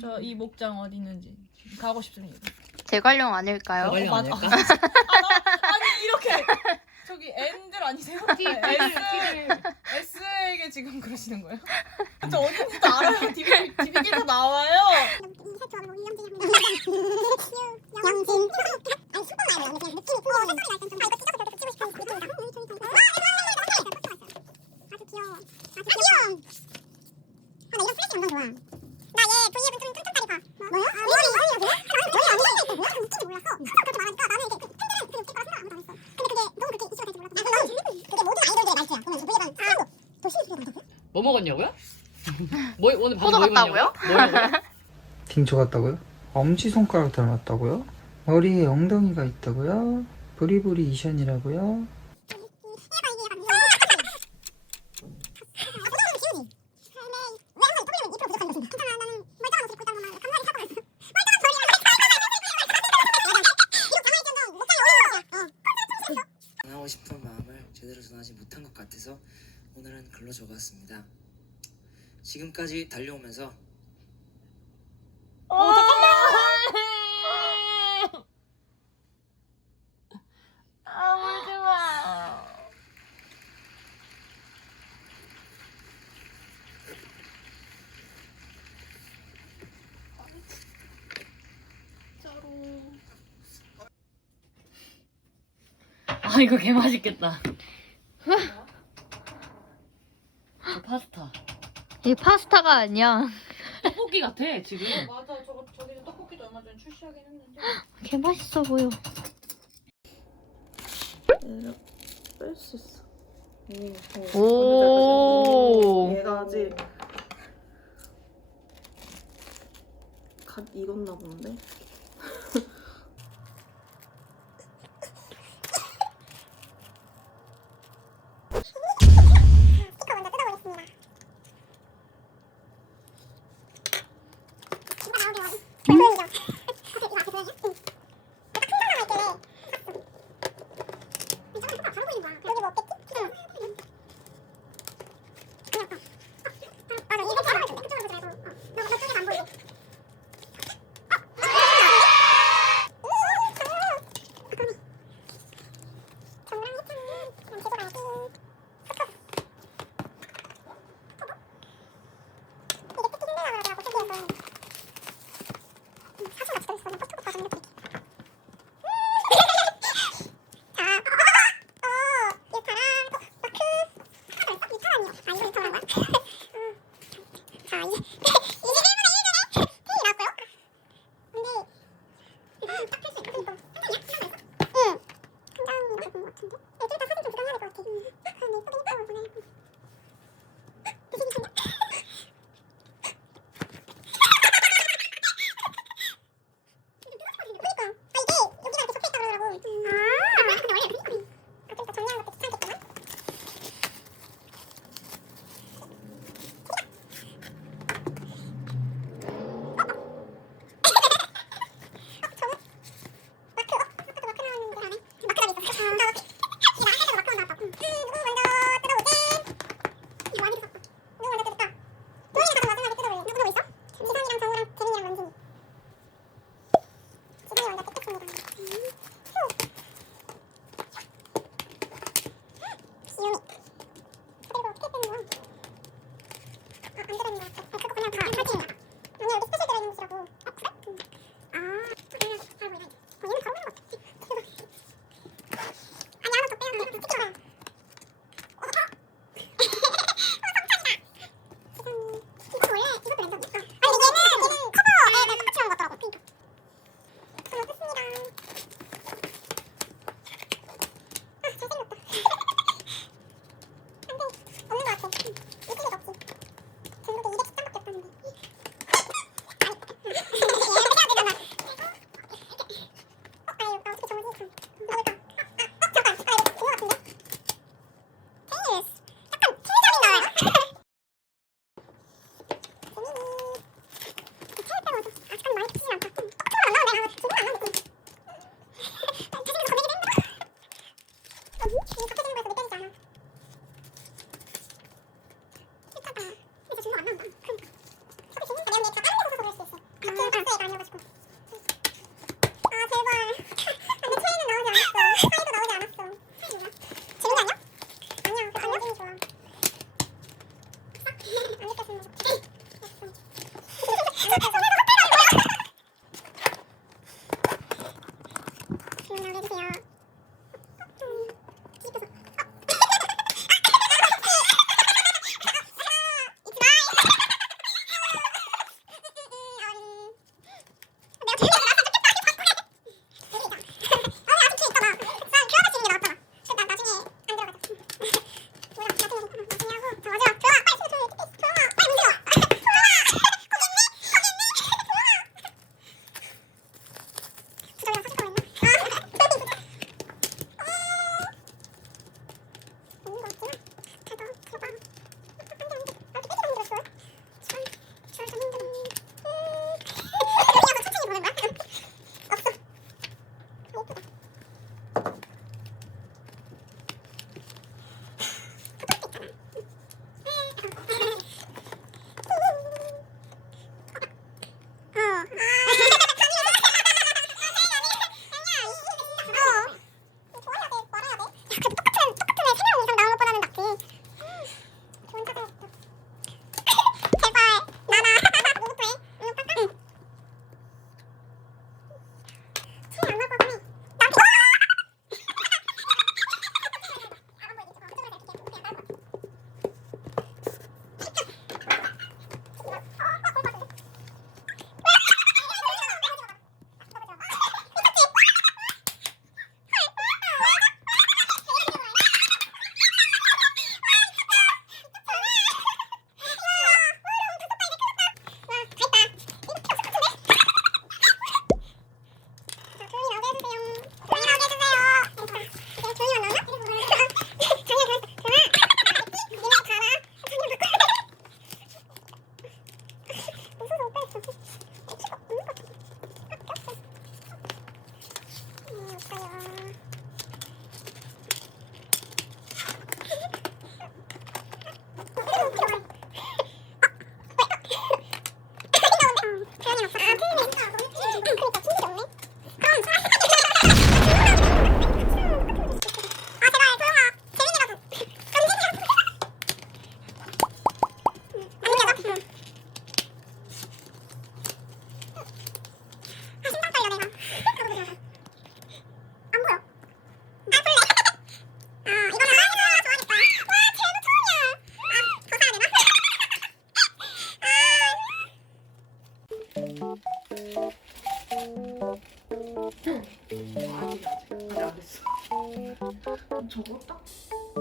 저 이 목장 어디 있는지 가고 싶습니다. 재활용 아닐까요? 재활용 맞아. 아닐까? 아, 나, 아니 이렇게 저기 N들 아니세요? 네, S S에게 지금 그러시는 거예요? 저 어딘지도 알아요. 디비 디비기에서 나와요. 뭐 먹었냐고요? 뭐 오늘 밥 포도 뭐 같다고요? 입었냐고요? 뭐? 엄지손가락 닮았다고요? 머리에 엉덩이가 있다고요? 브리브리 이션이라고요? 전하고 싶은 마음을 제대로 전하지 못한 것 같아서 오늘은 글로 적었습니다. 지금까지 달려오면서 어 잠깐만. 아 울지 마. 아 이거 개 맛있겠다. 저 파스타. 이 파스타가 아니야. 떡볶이 같아 지금. 맞아 저거 저기서 떡볶이도 얼마 전에 출시하긴 했는데. 개 맛있어 보여. 뺄 수 있어. 오. 얘가 아직 갓 익었나 본데.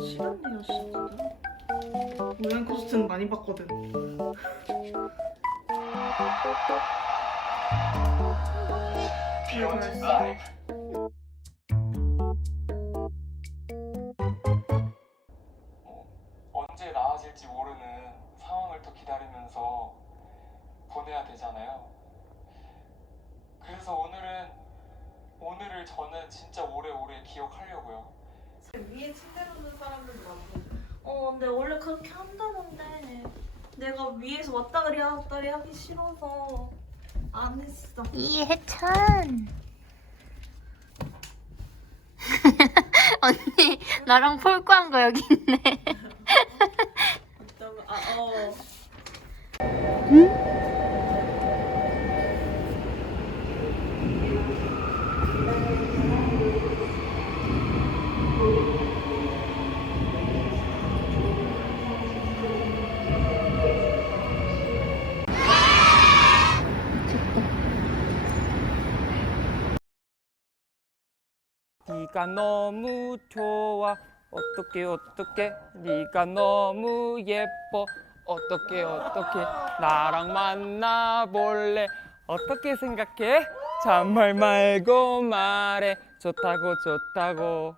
시간 내야 시작하잖아. 온라인 코스트는 많이 봤거든. 했어. 언제 나아질지 모르는 상황을 또 기다리면서 보내야 되잖아요. 그래서 오늘은 오늘을 저는 진짜 오래오래 기억하려고요. 위에 침대 놓는 사람들도 많고. 어, 근데 원래 그렇게 한다는데 내가 위에서 왔다 가리 왔다 가리 하기 싫어서 안 했어. 이해찬. 언니 나랑 폴꾸한 거 여기 있네. 어쩌면 아 어. 네가 너무 좋아. 어떻게 어떻게 네가 너무 예뻐. 어떻게 어떻게 나랑 만나볼래? 어떻게 생각해? 잔말 말고 말해. 좋다고 좋다고